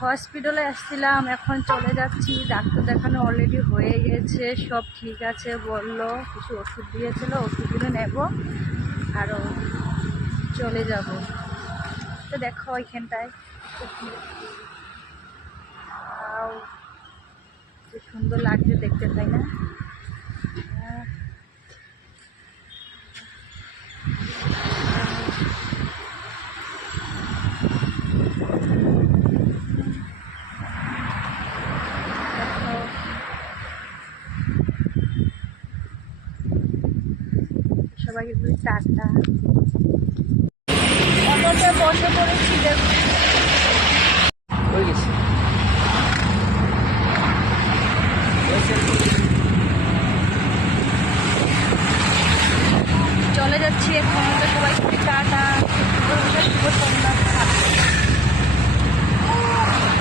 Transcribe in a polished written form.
হসপিটালে আসছিলাম, এখন চলে যাচ্ছি। ডাক্তার দেখানো অলরেডি হয়ে গেছে, সব ঠিক আছে বললো। কিছু ওষুধ দিয়েছিল, ওষুধগুলো নেব আরও চলে যাব। তো দেখো ওইখানটায় যে সুন্দর লাগছে দেখতে, তাই না? সবাইকে বলি টাটা। অটোতে বসে পড়েছি, দেখো